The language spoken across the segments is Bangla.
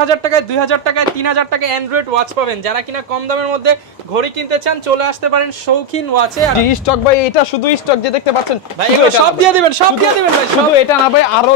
1000 টাকায় 2000 টাকায় 3000 টাকায় অ্যান্ড্রয়েড ওয়াচ পাবেন। যারা কিনা কম দামের মধ্যে ঘড়ি কিনতে চান চলে আসতে পারেন শৌখিন ওয়াচে। জি স্টক ভাই, এটা শুধু স্টক যে দেখতে পাচ্ছেন ভাই এগুলো সব দিয়ে দিবেন, সব দিয়ে দিবেন ভাই। শুধু এটা না ভাই, আরো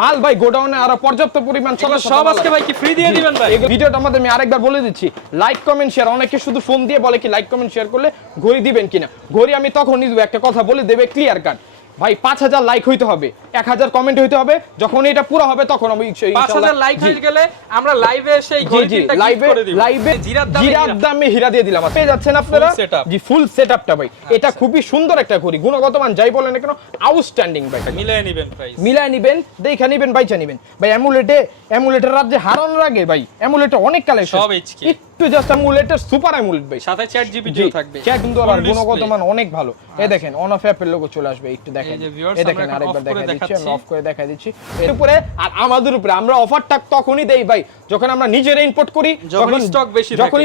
মাল ভাই গোডাউনে আরো পর্যাপ্ত পরিমাণ সব আজকে ভাই কি ফ্রি দিয়ে দিবেন ভাই? এই ভিডিওটা আমাদের আমি আরেকবার বলে দিচ্ছি, লাইক কমেন্ট শেয়ার। অনেকে শুধু ফোন দিয়ে বলে কি লাইক কমেন্ট শেয়ার করলে ঘড়ি দিবেন কিনা। ঘড়ি আমি তখনই দিব, একটা কথা বলে দেবে ক্লিয়ার কাট ভাই, 5000 লাইক হইতে হবে, 1000 কমেন্ট হইতে হবে। যখন এটা পুরো হবে তখন আমি 5000 লাইক হয়ে গেলে আমরা লাইভে এসে এই ঘড়িটা গিফট করে দিব। লাইভে জিরার দামে হীরা দিয়ে দিলাম। পেয়ে যাচ্ছেন আপনারা জি ফুল সেটআপটা ভাই। এটা খুবই সুন্দর একটা ঘড়ি, গুণগত মান যাই বলেন না কেন আউটস্ট্যান্ডিং ভাই। মিলায় নেবেন প্রাইস, মিলায় নেবেন, দেখে নেবেন, বাইচা নেবেন ভাই। অ্যামুলেটের রাজ্যে হারানোর আগে ভাই অ্যামুলেটের অনেক কালেকশন, সব এইচকে একটু জাস্ট অ্যামুলেটের সুপার অ্যামুলেট ভাই, সাথে চ্যাট জিপিটিও থাকবে। চ্যাট কিন্তু আর গুণগত মান অনেক ভালো। এই দেখেন অন অফ অ্যাপের লোগো চলে আসবে, একটু দেখেন। এই দেখেন আরেকবার দেখাই দিচ্ছি, আমি অফ করে দেখাই দিচ্ছি। এর উপরে আর আমাদের উপরে আমরা অফারটা তখনই দেই ভাই যখন আমরা নিজেরা ইম্পোর্ট করি, যখন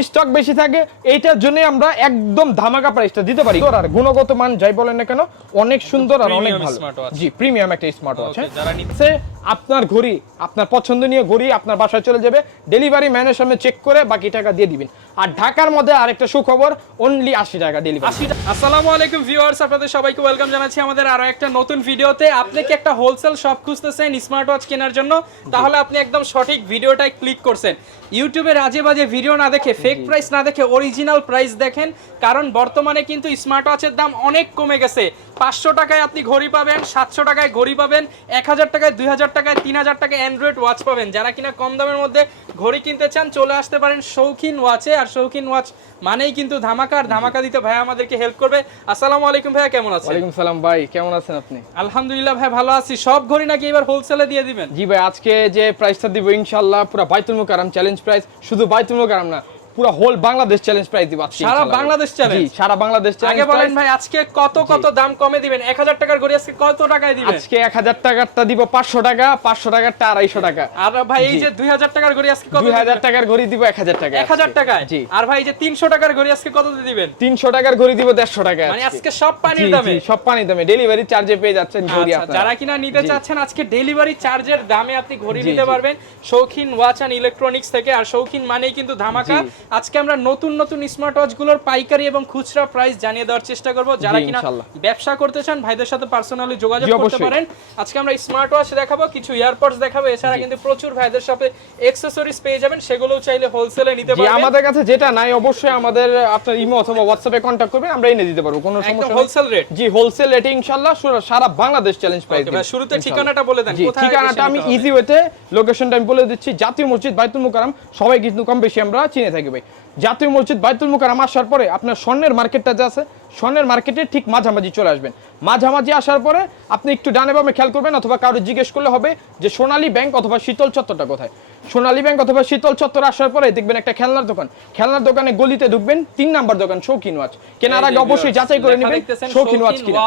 স্টক বেশি থাকে। এইটার জন্য আমরা একদম ধামাকা প্রাইসটা দিতে পারি। আর গুণগত মান যাই বলেন না কেন অনেক সুন্দর আর অনেক ভালো। জি প্রিমিয়াম একটা স্মার্ট ওয়াচ। যারা নিচ্ছে আপনার ঘড়ি, আপনার পছন্দনীয় ঘড়ি আপনার বাসায় চলে যাবে, ডেলিভারি ম্যানের সামনে চেক করে বাকি টাকা দিয়ে দিবেন। আর ঢাকার মধ্যে আরেকটা সুখবর, অনলি 80 টাকা ডেলিভারি। আসসালামু আলাইকুম ভিউয়ার্স, আপনাদের সবাইকে ওয়েলকাম জানাচ্ছি আমাদের আরো একটা নতুন ভিডিওতে। আপনি কি একটা হোলসেল শপ খুঁজতেছেন স্মার্ট ওয়াচ কেনার জন্য? তাহলে আপনি একদম সঠিক ভিডিওটাই ক্লিক করছেন। ইউটিউবে আজে বাজে ভিডিও না দেখে, ফেক প্রাইস না দেখে অরিজিনাল প্রাইস দেখেন। কারণ বর্তমানে কিন্তু স্মার্ট ওয়াচের দাম অনেক কমে গেছে। 500 টাকায় আপনি ঘড়ি পাবেন, 700 টাকায় ঘড়ি পাবেন, 1000 টাকায় 2000 টাকায় 3000 টাকায় অ্যান্ড্রয়েড ওয়াচ পাবেন। যারা কিনা কম দামের মধ্যে ঘড়ি কিনতে চান চলে আসতে পারেন শৌখিন ওয়াচে। আর শৌখিন ওয়াচ মানেই কিন্তু ধামাকা, আর ধামাকা দিতে ভাই আমাদেরকে হেল্প করবে। আসসালামু আলাইকুম ভাইয়া, কেমন আছেন? ওয়ালাইকুম সালাম ভাই, কেমন আছেন আপনি? আলহামদুলিল্লাহ ভাই ভালো আছি। সব ঘড়ি নাকি এবার হোলসেলে দিয়ে দিবেন? জি ভাই, আজকে যে প্রাইসটা দিব ইনশাআল্লাহ পুরো বাইতুল মুকাররম চ্যালেঞ্জ প্রাইস। শুধু বাইতুল মুকাররম না, পুরো হোল বাংলাদেশ চ্যালেঞ্জ প্রাইস দিব আজকে। সারা বাংলাদেশ চ্যালেঞ্জ? জি সারা বাংলাদেশ চ্যালেঞ্জ। আগে বলেন ভাই আজকে কত দাম কমে দিবেন? 1000 টাকার ঘড়ি আজকে কত টাকায় দিবেন? আজকে 1000 টাকারটা দিব 500 টাকা, 500 টাকারটা 250 টাকা। আর ভাই এই যে 2000 টাকার ঘড়ি আজকে কত? 2000 টাকার ঘড়ি দিব 1000 টাকা। 1000 টাকায়? জি। আর ভাই এই যে 300 টাকার ঘড়ি আজকে কত দিয়ে দিবেন? 300 টাকার ঘড়ি দিব 150 টাকা। মানে আজকে সব পানির দামে? জি সব পানির দামে, ডেলিভারি চার্জে পেয়ে যাচ্ছেন ঘড়ি আপনারা। যারা কিনা নিতে চাচ্ছেন আজকে ডেলিভারি চার্জের দামে আপনি ঘড়ি নিতে পারবেন শৌখিন ওয়াচ এন্ড ইলেকট্রনিক্স থেকে। আর শৌখিন মানেই কিন্তু ধামাকা। আজকে আমরা নতুন স্মার্ট ওয়াচ গুলোর পাইকারি এবং খুচরা প্রাইস জানিয়ে দেওয়ার চেষ্টা করব। যারা কিনা ব্যবসা করতে চান ভাইদের সাথে পার্সোনালি যোগাযোগ করতে পারেন। আজকে আমরা স্মার্ট ওয়াচ দেখাবো, কিছু ইয়ারপডস দেখাবো, এছাড়া কিন্তু প্রচুর ভাইদের সাথে অ্যাকসেসরিজ পেয়ে যাবেন, সেগুলোও চাইলে হোলসেলে নিতে পারবেন। আমাদের কাছে যেটা নাই অবশ্যই আমাদের আপনার ইমো অথবা হোয়াটসঅ্যাপে কন্টাক্ট করবেন, আমরা এনে দিতে পারবো, কোনো সমস্যা নেই। Wholesale rate? জি হোলসেল রেটে ইনশাআল্লাহ সারা বাংলাদেশ চ্যালেঞ্জ প্রাইস দিই। শুরুতে ঠিকানাটা বলে দেন, কোথায়? ঠিকানাটা আমি ইজি ওয়েতে লোকেশনটা আমি বলে দিচ্ছি। জাতীয় মসজিদ বাইতুল মুকাররম, সবাই কিন্তু কম বেশি আমরা চিনে থাকি ভাই। জাতীয় মসজিদ বাইতুল মুকাররম আসার পরে আপনার স্বর্ণের মার্কেটটা যে আছে, স্বর্ণের মার্কেটের ঠিক মাঝামাঝি চলে আসবেন। মাঝামাঝি আসার পরে আপনি একটু ডানে বামে খেয়াল করবেন, অথবা কারো জিজ্ঞেস করলে হবে যে সোনালী ব্যাংক অথবা শীতল চত্বরটা কোথায়। সোনালী ব্যাংক অথবা শীতল চত্বর আসার পরে দেখবেন একটা খেলনার দোকান, খেলনার দোকানে গলিতে ঢুকবেন, 3 নাম্বার দোকান শৌখিন ওয়াচ। কেনার আগে অবশ্যই যাচাই করে নেবেন শৌখিন ওয়াচ কিনা।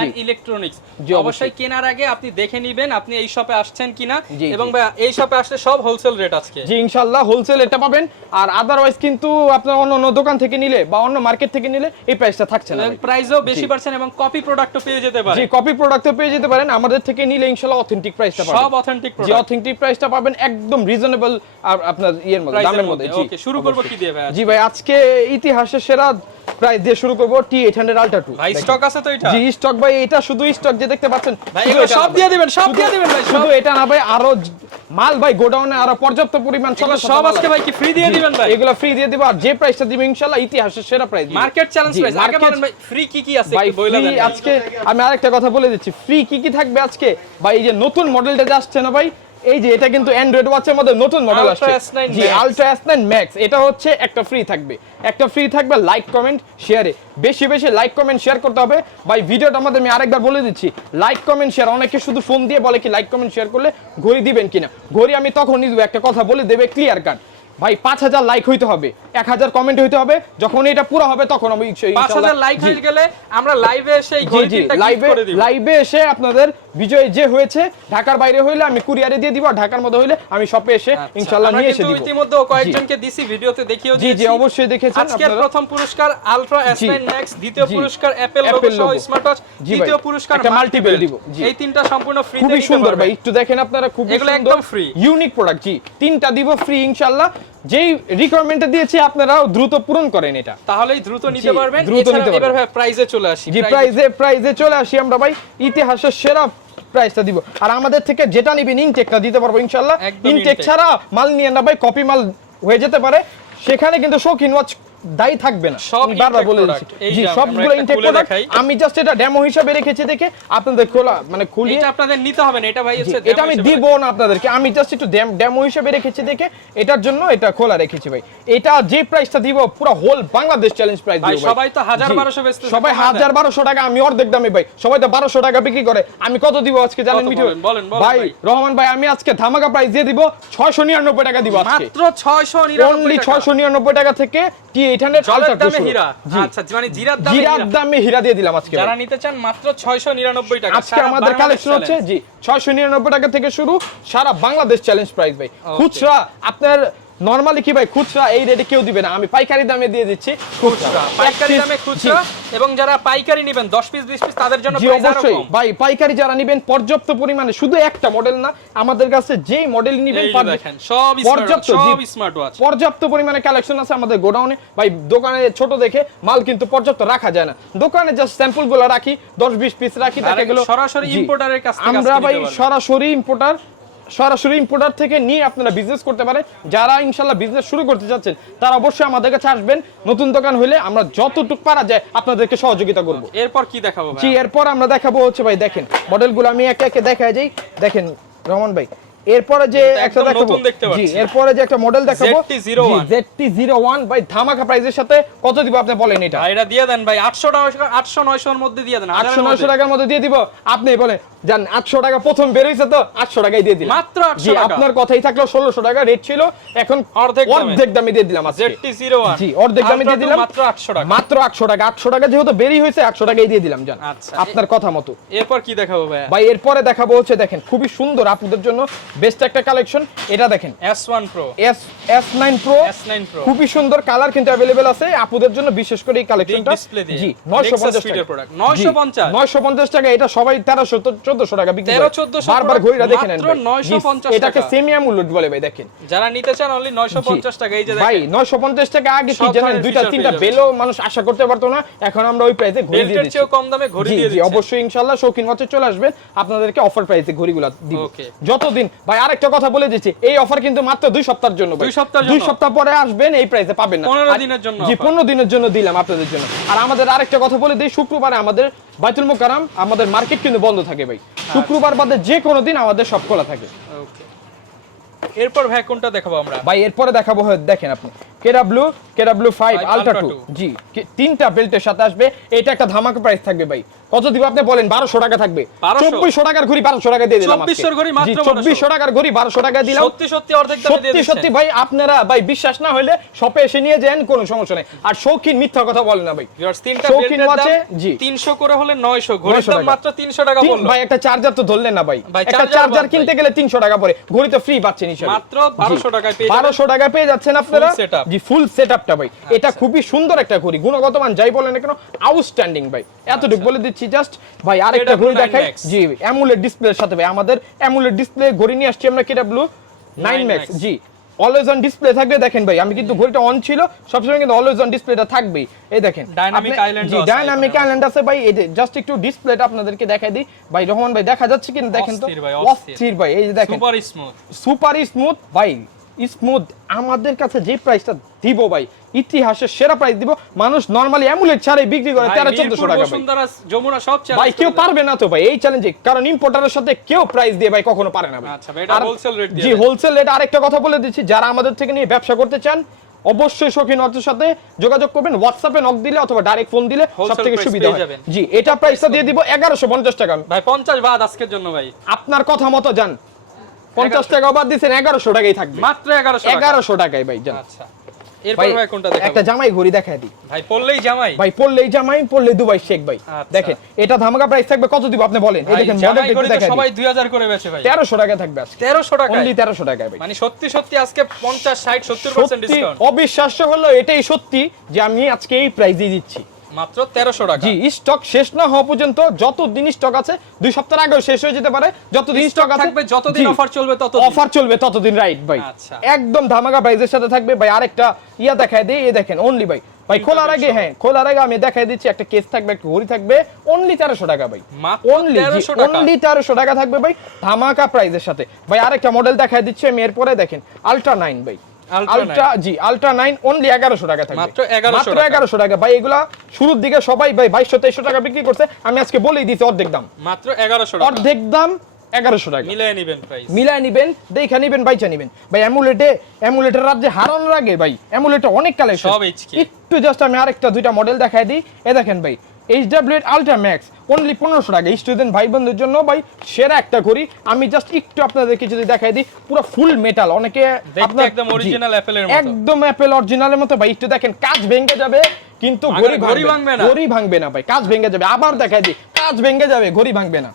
জি ইলেকট্রনিক্স অবশ্যই কেনার আগে আপনি দেখে নেবেন আপনি এই শপে আসছেন কিনা, এবং এই শপে আসলে সব হোলসেল রেট আজকে। জি ইনশাআল্লাহ হোলসেল রেটটা পাবেন। আর আদারওয়াইজ কিন্তু আপনার অন্য দোকান থেকে নিলে বা অন্য মার্কেট থেকে নিলে এই প্রাইসটা থাকছে না, প্রাইসও বেশি পাচ্ছেন এবং কপি প্রোডাক্টও পেয়ে যেতে পারেন। জি কপি প্রোডাক্টও পেয়ে যেতে পারেন। আমাদের থেকে নিলে ইনশাআল্লাহ অথেন্টিক প্রাইসটা পাবেন, সব অথেন্টিক প্রোডাক্ট। জি অথেন্টিক প্রাইসটা পাবেন একদম রিজনেবল আর আপনার ইয়ের মধ্যে, দামের মধ্যে। জি ওকে, শুরু করব কি দিয়ে ভাই? জি ভাই আজকে ইতিহাসের সেরা প্রাইস দিয়ে শুরু করব, T800 Ultra 2। ভাই স্টক আছে তো এটা? জি স্টক ভাই, এটা শুধু স্টক যে দেখতে পাচ্ছেন ভাই এগুলো সব দিয়ে দিবেন, সব দিয়ে দিবেন ভাই। শুধু এটা না ভাই, আরো মাল ভাই গোডাউনে আরো পর্যাপ্ত পরিমাণ সব আজকে ভাই কি ফ্রি দিয়ে দিবেন ভাই? এগুলো ফ্রি দিয়ে দিব। আর যে প্রাইসটা দিব ইনশাআল্লাহ ইতিহাসের সেরা প্রাইস, মার্কেট চ্যালেঞ্জ প্রাইস। আগে বলেন ভাই ফ্রি কি আছে একটু বলে দেন। আজকে আমি আরেকটা কথা বলে দিচ্ছি, ফ্রি কি থাকবে আজকে ভাই। এই যে নতুন মডেলটা যে আসছে না ভাই, এই যে এটা কিন্তু অ্যান্ড্রয়েড ওয়াচের মধ্যে নতুন মডেল আসছে, জি আলট্রা S9 Max। এটা হচ্ছে একটা ফ্রি থাকবে, লাইক কমেন্ট শেয়ারে। বেশি বেশি লাইক কমেন্ট শেয়ার করতে হবে ভাই। ভিডিওটা আমাদের আমি আরেকবার বলে দিচ্ছি, লাইক কমেন্ট শেয়ার। অনেকে শুধু ফোন দিয়ে বলে কি লাইক কমেন্ট শেয়ার করলে ঘড়ি দিবেন কিনা। ঘড়ি আমি তখনই দিব, একটা কথা বলে দেবে ক্লিয়ার কাট ভাই। 5000 লাইক হইতে হবে, 1000 কমেন্ট হইতে হবে, যখন এটা পুরো হবে তখন আমি 5000 লাইক হয়ে গেলে আমরা লাইভে এসে এই ঘড়ি তিনটা গিফট করে দিব। লাইভে এসে আপনাদের বিজয় যে হয়েছে ঢাকার বাইরে হইলে আমি কুরিয়ারে দিয়ে দিব, আর ঢাকার মধ্যে হইলে আমি শপে এসে ইনশাআল্লাহ নিয়ে এসে দিব। ইতিমধ্যে কয়েকজনকে দিছি, ভিডিওতে দেখিয়েও দিয়েছি। জি অবশ্যই দেখেছেন আজকের আপনারা। প্রথম পুরস্কার আলট্রা S9 Max, দ্বিতীয় পুরস্কার অ্যাপল লোগো সহ স্মার্ট ওয়াচ, তৃতীয় পুরস্কার একটা মাল্টিবেল দিব। এই তিনটা সম্পূর্ণ ফ্রি। খুবই সুন্দর ভাই, একটু দেখেন আপনারা, খুব এগুলো সুন্দর একদম ফ্রি ইউনিক প্রোডাক্ট। জি তিনটা দিব ফ্রি ইনশাআল্লাহ। যেই রিকোয়ারমেন্টটা দিয়েছি আপনারাও দ্রুত পূরণ করেন, এটা তাহলেই দ্রুত নিতে পারবেন। দ্রুত নিতে এবার পারবেন। ভাই প্রাইজে চলে আসি। জি প্রাইজে চলে আসি আমরা ভাই, ইতিহাসের সেরা প্রাইসটা দিব। আর আমাদের থেকে যেটা নিবেন ইনটেকটা দিতে পারবো ইনশাআল্লাহ। ইনটেক ছাড়া মাল নিয়ে না ভাই, কপি মাল হয়ে যেতে পারে, সেখানে কিন্তু শৌখিন ওয়াচ দায়ী থাকবে না। আমি বারবার বলে দিচ্ছি, জি সবগুলো ইনটেক প্রোডাক্ট। আমি জাস্ট এটা ডেমো হিসেবে রেখেছি দেখে আপনাদের খোলা মানে খুলিয়ে এটা আপনাদের নিতে হবে না, এটা ভাই হচ্ছে এটা আমি দিব না আপনাদেরকে, আমি জাস্ট একটু ডেমো হিসেবে রেখেছি দেখে এটার জন্য এটা খোলা রেখেছি ভাই। এটা যে প্রাইসটা দিব পুরো হোল বাংলাদেশ চ্যালেঞ্জ প্রাইস দিব ভাই। সবাই তো 1000-1200 বেচতেছে, সবাই 1000-1200 টাকা, আমি অর্ধেক দামে ভাই। সবাই তো 1200 টাকা বিক্রি করে, আমি কত দিব আজকে জানেন মিঠু ভাই? রহমান ভাই আমি আজকে ধামাকা প্রাইস দিয়ে দিব 699 টাকা দিব আজকে, মাত্র 699 টাকা। 699 টাকা থেকে T800 আলট্রা টু হীরা। আচ্ছা মানে জিরার দামে হীরা দিয়ে দিলাম আজকে। যারা নিতে চান মাত্র 699 টাকা। আজকে আমাদের কালেকশন হচ্ছে জি 699 টাকা থেকে শুরু, সারা বাংলাদেশ চ্যালেঞ্জ প্রাইস ভাই। খুচরা আপনার নরমালি কি ভাই, খুচরা এই রেটে কেউ দিবে না, আমি পাইকারি দামে দিয়ে দিচ্ছি। খুচরা পাইকারি দামে খুচরা, এবং যারা পাইকারি নেবেন 10 পিস 20 পিস তাদের জন্য জি অবশ্যই ভাই, পাইকারি যারা নেবেন পর্যাপ্ত পরিমাণে, শুধু একটা মডেল না, আমাদের কাছে যেই মডেল নেবেন দেখেন সব স্মার্ট ওয়াচ, পর্যাপ্ত পরিমাণে কালেকশন আছে আমাদের গোডাউনে ভাই। দোকানে ছোট দেখে মাল কিন্তু পর্যাপ্ত রাখা যায় না, দোকানে জাস্ট স্যাম্পল গুলো রাখি 10-20 পিস রাখি, তাকে গুলো সরাসরি ইম্পোর্টারের কাছ থেকে আমরা ভাই সরাসরি ইম্পোর্টার থেকে নিয়ে আপনারা বিজনেস করতে পারেন। যারা ইনশাআল্লাহ বিজনেস শুরু করতে যাচ্ছেন তারা অবশ্যই আমাদের কাছে আসবেন, নতুন দোকান হলে আমরা যতটুকু পারা যায় আপনাদেরকে সহযোগিতা করব। এরপর কি দেখাবো ভাই? জি এরপর আমরা দেখাবো হচ্ছে ভাই, দেখেন মডেলগুলো আমি একে একে দেখায় যাই। দেখেন রহমান ভাই, এরপরে যে একটা দেখাবো, জি এরপরে যে একটা মডেল দেখাবো ZT01 ভাই, ধামাকা প্রাইসের সাথে কত দিব আপনি বলেন? এটা এটা দিয়ে দেন ভাই 800 টাকা, 800-900 এর মধ্যে দিয়ে দেন। 800-900 টাকার মধ্যে দিয়ে দিব। আপনি বলেন জান 800 টাকা প্রথম বের হইছে তো 800 টাকাই দিয়ে দিলাম, মাত্র 800 জি টাকা। আপনার কথাই থাকলো 1600 টাকা রেট ছিল, এখন অর্ধেক দামে দিয়ে দিলাম আজকে। ZT01 জি অর্ধেক দামে দিয়ে দিলাম, মাত্র 800 টাকা। মাত্র 800 টাকা। 800 টাকা যেহেতু বেরি হইছে 800 টাকাই দিয়ে দিলাম জান, আচ্ছা আপনার কথা মতো। এরপর কি দেখাবো ভাই? ভাই এরপরে দেখাবো হচ্ছে, দেখেন খুবই সুন্দর আপনাদের জন্য বেস্ট একটা কালেকশন। এটা দেখেন S1 Pro, S9 Pro, খুবই সুন্দর কালার কিন্তু अवेलेबल আছে আপুদের জন্য, বিশেষ করে এই কালেকশনটা। জি 950 টাকা প্রোডাক্ট, 950 টাকা। এটা সবাই 1300-1400 টাকা বিক্রি করে, 1300-1400 বারবার ঘড়িটা দেখেন মাত্র 950 টাকা। এটাকে সেমি অ্যামুলেট বলে ভাই। দেখেন যারা নিতে চান অনলি 950 টাকা। এই যে দেখেন ভাই 950 টাকা, আগে কি জানেন 2-3টা বেলও মানুষ আশা করতে পারতো না, এখন আমরা ওই প্রাইসে ঘড়ি দিয়ে দিচ্ছি, চেয়েও কম দামে ঘড়ি দিয়ে দিচ্ছি। জি অবশ্যই ইনশাআল্লাহ শৌখিন ওয়াচে চলে আসবেন, আপনাদেরকে অফার প্রাইসে ঘড়িগুলো দিব যতদিন। ভাই আরেকটা কথা বলে দিচ্ছি, এই অফার কিন্তু মাত্র 2 সপ্তাহের জন্য ভাই, 2 সপ্তাহ পরে আসবেন এই প্রাইসে পাবেন না। 15 দিনের জন্য, জি 15 দিনের জন্য দিলাম আপনাদের জন্য। আর আমাদের আরেকটা কথা বলে দিই, শুক্রবারে আমাদের বাইতুল মুকাররম আমাদের মার্কেট কিন্তু বন্ধ থাকে ভাই, শুক্রবার বাদে যে কোনো দিন আমাদের সব খোলা থাকে। এরপর ভাই কোনটা দেখাবো আমরা? ভাই এরপরে দেখাবো, দেখেন আপনি KW5 আলট্রা 2, জি 3টা বেল্টের সাথে আসবে। এটা একটা ধামাকা প্রাইস থাকবে ভাই। কত দিব আপনি বলেন? 1200 টাকা থাকবে। 2400 টাকার ঘড়ি 1200 টাকা দিয়ে দিলাম আজকে। 2400 ঘড়ি মাত্র 2400 টাকার ঘড়ি 1200 টাকা দিলাম। সত্যি অর্ধেক দামে দিয়ে দিচ্ছেন। সত্যি ভাই, আপনারা ভাই বিশ্বাস না হলে শপে এসে নিয়ে যান, কোনো সমস্যা নাই। আর শৌখিন মিথ্যা কথা বলেন না ভাই। ভিউয়ার্স, তিনটা শৌখিন আছে জি 300 করে হলে 900, ঘড়ির দাম মাত্র 300 টাকা বললো ভাই। একটা চার্জার তো ধরলেন না ভাই, একটা চার্জার কিনতে গেলে 300 টাকা পড়ে, ঘড়ি তো ফ্রি পাচ্ছেন হিসাবে। মাত্র 1200 টাকায় পেয়ে 1200 টাকায় পেয়ে যাচ্ছেন আপনারা, জি ফুল সেটআপটা ভাই। এটা খুবই সুন্দর একটা ঘড়ি, গুণগত মান যাই বলেন না কেন আউটস্ট্যান্ডিং ভাই। এতটুকু বলে দিচ্ছি জাস্ট ভাই। আরেকটা ঘড়ি দেখাই, জি অ্যামুলেট ডিসপ্লের সাথে ভাই, আমাদের অ্যামুলেট ডিসপ্লে ঘড়ি নিয়ে আসছি আমরা KW9 Max, G always on display থাকবে। দেখেন ভাই আমি কিন্তু ঘড়িটা অন ছিল, সবসময় কিন্তু অলওয়েজ অন ডিসপ্লেটা থাকবেই। এই দেখেন ডাইনামিক আইল্যান্ড, জি ডাইনামিক আইল্যান্ড আছে ভাই। এই জাস্ট একটু ডিসপ্লেটা আপনাদেরকে দেখাই দিই ভাই। রহমান ভাই দেখা যাচ্ছে কিনা দেখেন তো, অস্থির ভাই। এই যে দেখেন সুপার স্মুথ ভাই, স্মুথ। আমাদের কাছে যে প্রাইসটা দিব ভাই, ইতিহাসের সেরা প্রাইস দিব। মানুষ নরমালি অ্যামুলেট ছাড়াই বিক্রি করে 1300-1400 টাকা ভাই। যমুনা সব চ্যালেঞ্জ ভাই কেউ পারবে না তো ভাই এই চ্যালেঞ্জে, কারণ ইম্পোর্টারের সাথে কেউ প্রাইস দিয়ে ভাই কখনো পারে না ভাই। আচ্ছা ভাই, এটা হোলসেল রেট দিয়ে, জি হোলসেল রেট। আরেকটা কথা বলে দিচ্ছি, যারা আমাদের থেকে নিয়ে ব্যবসা করতে চান অবশ্যই শৌখিন ওয়াচের সাথে যোগাযোগ করবেন, হোয়াটসঅ্যাপে নক দিলে অথবা ডাইরেক্ট ফোন দিলে সবথেকে সুবিধা হয়। জি এটা প্রাইসটা দিয়ে দিব 1150 টাকা ভাই। 50 বাদ আজকের জন্য ভাই, আপনার কথা মতো যান। 50 টাকা বাদ দিবেন 1100 টাকাই থাকবে, মাত্র 1100 টাকায় ভাই যান। আচ্ছা এরপর ভাই কোনটা দেখাবো? একটা জামাই ঘড়ি দেখায় দিই ভাই পড়লেই জামাই, ভাই পড়লেই জামাই, পড়লে দুবাই শেখ ভাই। আচ্ছা। দেখেন এটা ধামাকা প্রাইস থাকবে, কত দিব আপনি বলেন? এই ভাই দেখেন জামাই মডেলটা ঘড়ি তো দেখায় সবাই দিই। 2000 করে বেচে ভাই, 1300 টাকা থাকবে আজকে, 1300 টাকা, অনলি 1300 টাকায় ভাই। মানে সত্যি সত্যি আজকে 50 60 70% সত্যি ডিসকাউন্ট, অবিশ্বাস্য হলো এটাই সত্যি যে আমি আজকে এই প্রাইসে দিচ্ছি মাত্র 1300 টাকা। জি। স্টক শেষ না হওয়া পর্যন্ত, যতদিন স্টক আছে 2 সপ্তাহ আগেও শেষ হয়ে যেতে পারে, যতদিন স্টক আছে থাকবে, যতদিন জি, অফার চলবে ততদিন অফার চলবে ততদিন, রাইট ভাই। আচ্ছা। একদম ধামাকা প্রাইসের সাথে থাকবে ভাই। আরেকটা ইয়া দেখায় দেই, এই দেখেন অনলি ভাই। ভাই খোলার আগে, হ্যাঁ খোলার আগে আমি দেখাই দিচ্ছি, একটা কেস থাকবে, একটা ঘড়ি থাকবে, অনলি 1300 টাকা ভাই, মাত্র অনলি 1300 টাকা, অনলি 1300 টাকা থাকবে ভাই, ধামাকা প্রাইসের সাথে ভাই। আরেকটা মডেল দেখাই দিচ্ছি আমি এরপরে, দেখেন আলট্রা 9 ভাই, আলট্রা জি আলট্রা 9 অনলি 1100 টাকা থাকবে, মাত্র 1100 মাত্র 1100 টাকা ভাই। এগুলা শুরুর দিকে সবাই ভাই 2200 টাকা বিক্রি করছে, আমি আজকে বলেই দিয়েছি অর্ধেক দাম, মাত্র 1100 টাকা, অর্ধেক দাম 1100 টাকা। মিলিয়ে নেবেন প্রাইস, মিলায় নিবেন, দেখে নিবেন, বাইচা নিবেন ভাই। অ্যামুলেটের রাজ্যে হারানোর আগে ভাই, অ্যামুলেটটা অনেক কালেকশন, সব HK। একটু জাস্ট আমি আরেকটা দুইটা মডেল দেখাই দিই। এ দেখেন ভাই HW আলট্রা ম্যাক্স অনলি 1500 টাকা, স্টুডেন্ট ভাই বোনদের জন্য ভাই সেরা একটা ঘড়ি। আমি জাস্ট একটু আপনাদেরকে যদি দেখাই দিই, পুরো ফুল মেটাল, অনেকে দেখতে একদম অরিজিনাল অ্যাপেলের মতো, একদম অ্যাপেল অরিজিনালের মতো ভাই। একটু দেখেন কাঁচ ভেঙে যাবে কিন্তু ঘড়ি ভাঙবে না, ঘড়ি ভাঙবে না ভাই, কাঁচ ভেঙে যাবে। আবার দেখাই দিই, কাঁচ ভেঙে যাবে, ঘড়ি ভাঙবে না।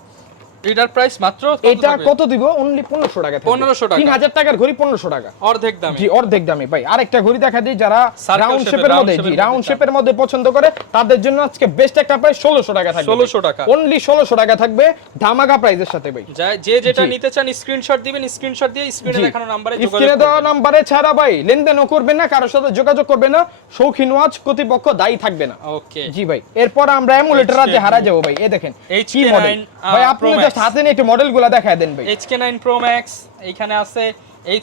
এটার প্রাইস মাত্র এটা কত দিব? অনলি 1500 টাকা, 1500 টাকা, 3000 টাকার ঘড়ি 1500 টাকা, অর্ধেক দামে জি অর্ধেক দামে ভাই। আরেকটা ঘড়ি দেখা দিই, যারা Circle রাউন্ড shape শেপের এর, মধ্যে, round জি shape এর রাউন্ড মধ্যে শেপের মধ্যে পছন্দ করে, তাদের জন্য আজকে বেস্ট একটা প্রাইস 1600 টাকা থাকবে, 1600 টাকা, অনলি 1600 টাকা থাকবে, ধামাকা প্রাইসের সাথে ভাই। যে যেটা জি। নিতে চান স্ক্রিনশট দিবেন, স্ক্রিনশট দিয়ে স্ক্রিনে দেখানো নম্বরে যোগাযোগ স্ক্রিনে দেওয়া করবেন। নম্বরে ছাড়া ভাই লেনদেনও করবেন না, কারোর সাথে যোগাযোগ করবেন না, শৌখিন ওয়াচ কর্তৃপক্ষ দায়ী থাকবে না। ওকে জি ভাই। এরপর আমরা অ্যামুলেটের রাজ্যে হারা যাবো ভাই। এই দেখেন HK কি মডেল 9 ভাই, আপনি Pro Max। জাস্ট হাতে নিয়ে একটু মডেলগুলো দেখায় দেন ভাই। HK9 Pro Max, এখানে আছে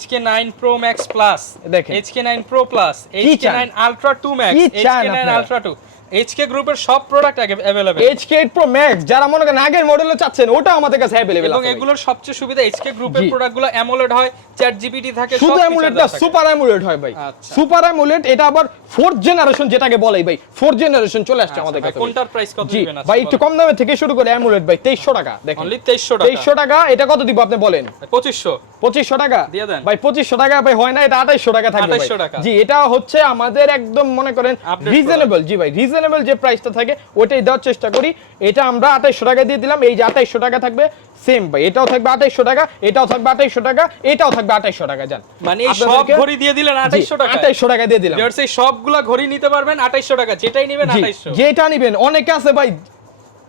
HK9 Pro Max Plus, দেখেন। HK9 Pro Plus, কি চান? HK9 Ultra 2 Max, কি চান HK9 আপনারা? Ultra 2, HK গ্রুপের সব product available, HK8 Pro Max যারা মনে করেন আগের মডেলও চাচ্ছেন, ওটা আমাদের কাছে अवेलेबल এবং আছে। এগুলোর সবচেয়ে সুবিধা HK গ্রুপের জি। প্রোডাক্টগুলো অ্যামোলেড হয়, চ্যাট জিপিটি থাকে, সব শুধু feature অ্যামুলেট না, দেওয়া থাকে। সুপার অ্যামুলেট হয় ভাই। আচ্ছা। সুপার অ্যামুলেট, এটা আবার 4th জেনারেশন যেটাকে বলে ভাই, 4th জেনারেশন চলে আসছে আচ্ছা, আমাদের ভাই, কাছে। কোনটার প্রাইস কত জি দিবেন আজকে? ভাই, একটু কম দামে থেকে শুরু করে অ্যামুলেট ভাই 2300 টাকা, দেখেন অনলি 2300 টাকা, 2300 টাকা। এটা কত দিব আপনি বলেন? 2500 2500 টাকা দিয়ে দেন। ভাই। 2500 টাকা ভাই হয় না, এটা 2800 টাকা থাকবে ভাই। 2800 টাকা। জি, এটা হচ্ছে আমাদের একদম মনে করেন Update রিজনেবল, জি ভাই রিজনেবল যে প্রাইসটা থাকে ওইটাই দেওয়ার চেষ্টা করি। এটা আমরা 2800 টাকা দিয়ে দিলাম, এই যে 2800 টাকা থাকবে সেম ভাই, এটাও থাকবে 2800 টাকা, এটাও থাকবে 2800 টাকা, এটাও থাকবে 2800 টাকা। জান মানে এই সব ঘড়ি দিয়ে দিলেন 2800 টাকা, 2800 টাকা দিয়ে দিলাম। ভিউয়ার্স এই সবগুলা ঘড়ি নিতে পারবেন 2800 টাকা, যেটাই নেবেন জি, 2800। যেটা নিবেন। অনেকে আছে ভাই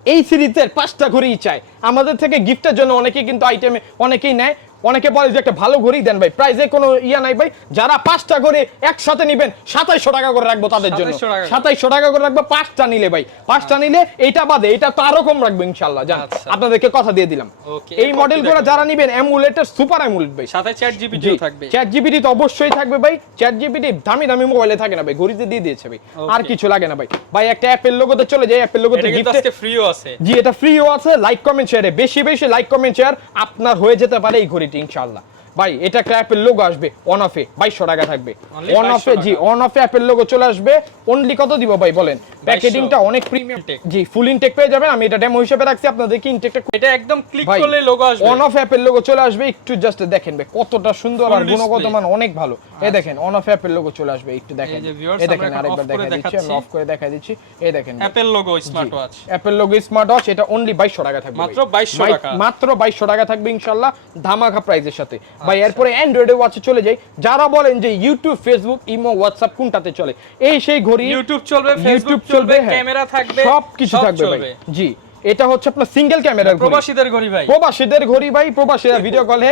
এই সিরিজের 5টা ঘড়ি চায়, আমাদের থেকে গিফটের জন্য অনেকেই কিন্তু আইটেমে অনেকেই নেয়। অনেকে বলে যে একটা ভালো ঘড়ি দেন ভাই, প্রাইসে কোনো ইয়া নাই ভাই। যারা 5টা ঘড়ি একসাথে নিবেন 2700 টাকা করে রাখবো তাদের জন্য, 2700 টাকা করে রাখবো 5টা নিলে ভাই। 5টা নিলে এইটা বাদে এটা তো আরো কম রাখবো ইনশাআল্লাহ। জান আচ্ছা। আপনাদেরকে কথা দিয়ে দিলাম। ওকে, এই মডেলগুলো যারা নিবেন অ্যামুলেটের সুপার অ্যামুলেট ভাই, সাথে চ্যাট জিপিটিও থাকবে। চ্যাট জিপিটি তো অবশ্যই থাকবে ভাই। চ্যাট জিপিটি দামি দামি মোবাইলে থাকে না ভাই, ঘড়িতে দিয়ে দিয়েছে ভাই, আর কিছু লাগে না ভাই। ভাই একটা অ্যাপেল লোগোতে চলে যায়, অ্যাপেল লোগোতে এটা কিন্তু গিফট আজকে ফ্রিও আছে। জি, এটা ফ্রিও আছে। লাইক কমেন্ট শেয়ারে বেশি বেশি লাইক কমেন্ট শেয়ার আপনার হয়ে যেতে পারে এই ঘড়িটি ইনশাআল্লাহ ভাই। এটা একটা অ্যাপেল লোগো আসবে অন অফে, 2200 টাকা থাকবে অন অফে। জি, অন অফে অ্যাপেল লোগো চলে আসবে। অনলি কত দিব ভাই বলেন? প্যাকেজিংটা অনেক প্রিমিয়াম, জি ফুল ইনটেক পেয়ে যাবেন। আমি এটা ডেমো হিসেবে রাখছি, আপনাদের কি ইনটেকটা এটা একদম ক্লিক করলে লোগো আসবে, অন অফ অ্যাপেল লোগো চলে আসবে। একটু জাস্ট দেখেন ভাই কতটা সুন্দর আর Full গুণগত display। মান অনেক ভালো। এই দেখেন অন অফ অ্যাপেল লোগো চলে আসবে, একটু দেখেন। এই যে viewers, এই দেখেন আমরা এখন আরেকবার off করে দেখাই দিচ্ছি, আমি দেখাচ্ছি। অফ করে দেখাই দিচ্ছি। এই দেখেন Apple logo smart watch, Apple logo smart watch, এটা অনলি 2200 টাকা থাকবে মাত্র ভাই। 2200 টাকা, মাত্র 2200 টাকা থাকবে ইনশাআল্লাহ, ধামাকা প্রাইসের সাথে ভাই। এরপরে অ্যান্ড্রয়েডে ওয়াচে চলে যাই। যারা বলেন যে ইউটিউব, ফেসবুক, ইমো, হোয়াটসঅ্যাপ কোনটাতে চলে, এই সেই ঘড়ি। ইউটিউব চলবে, ফেসবুক চলবে, ক্যামেরা থাকবে, সবকিছু থাকবে ভাই। জি, এটা হচ্ছে আপনার সিঙ্গেল ক্যামেরার ঘড়ি, প্রবাসীদের ঘড়ি ভাই, প্রবাসীদের ঘড়ি ভাই। প্রবাসীরা ভিডিও কলে